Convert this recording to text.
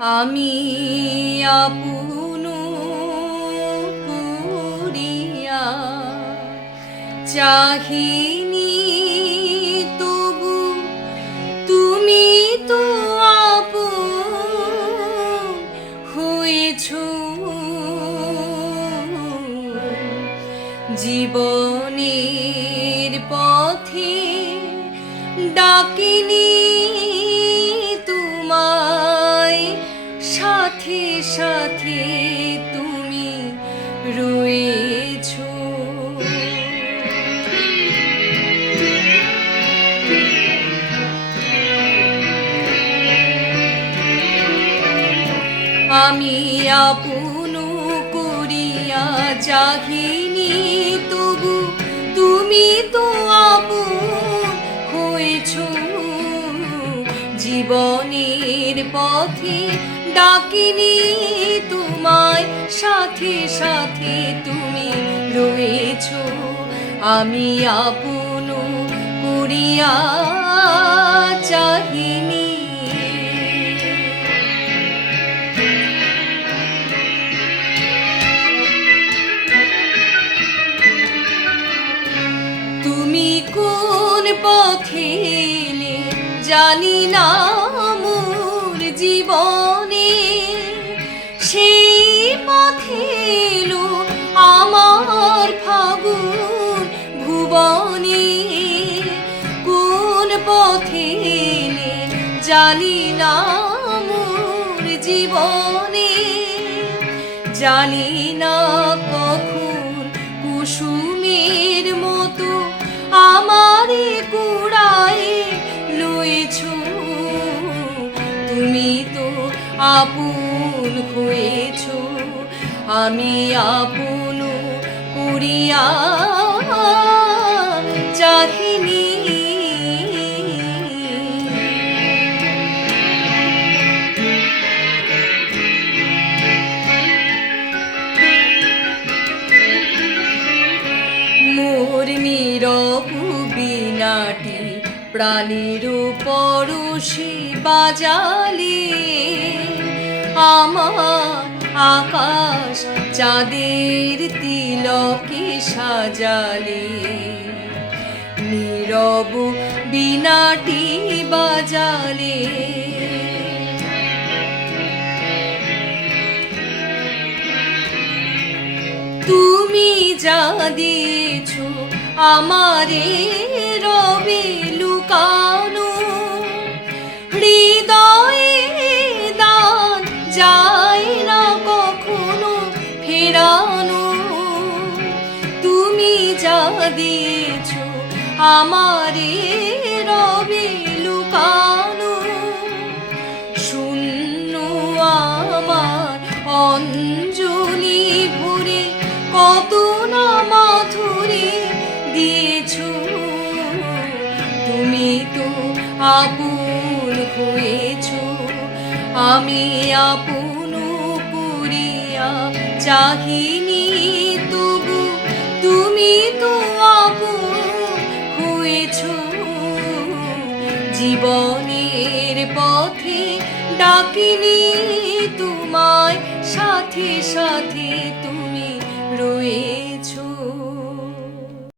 আমি আপন করিয়া চাহিনি, তবু তুমি তো আপন হয়েছ। জীবনের পথে ডাকিনি তোমায়, সাথে সাথে তুমি রয়েছ। আমি আপন করিয়া চাহিনি, তবু তুমি তো আপন হয়েছ। জীবনের পথে ডাকিনি তোমায়, সাথে সাথে তুমি রয়েছ। আমি আপন করিয়া চাহিনি। তুমি কোন পথে এলে জানি না মোর জীবনে, সেই পথে এলো আমার ফাগুন ভুবনে। কোন পথে এলে জানি না মোর জীবনে, জানি না কখন কুসুমের মতো আমারে কুড়ায় লয়েছ। তুমি তো আপন হয়েছ। আমি আপন করিয়া চাহিনি। মোর নীরব বীণাটি প্রাণের পরশে বাজালে, আমার আকাশ চাঁদের তিলকে সাজালে। নীরব বীণাটি বাজালে, তুমি যা দিয়েছ আমারে রবে লুকানো। হৃদয়ে দান যায় না কখনো ফেরানো। তুমি যা দিয়েছ আমারে রবে লুকানো। শূন্য আমার অঞ্জলি ভরে কত না মাধুরী দিয়েছ। তুমি তো আপন হয়েছ। আমি আপন করিয়া চাহিনি, তবু তুমি তো আপন হয়েছ। জীবনের পথে ডাকিনি তোমায়, সাথে সাথে তুমি রয়ে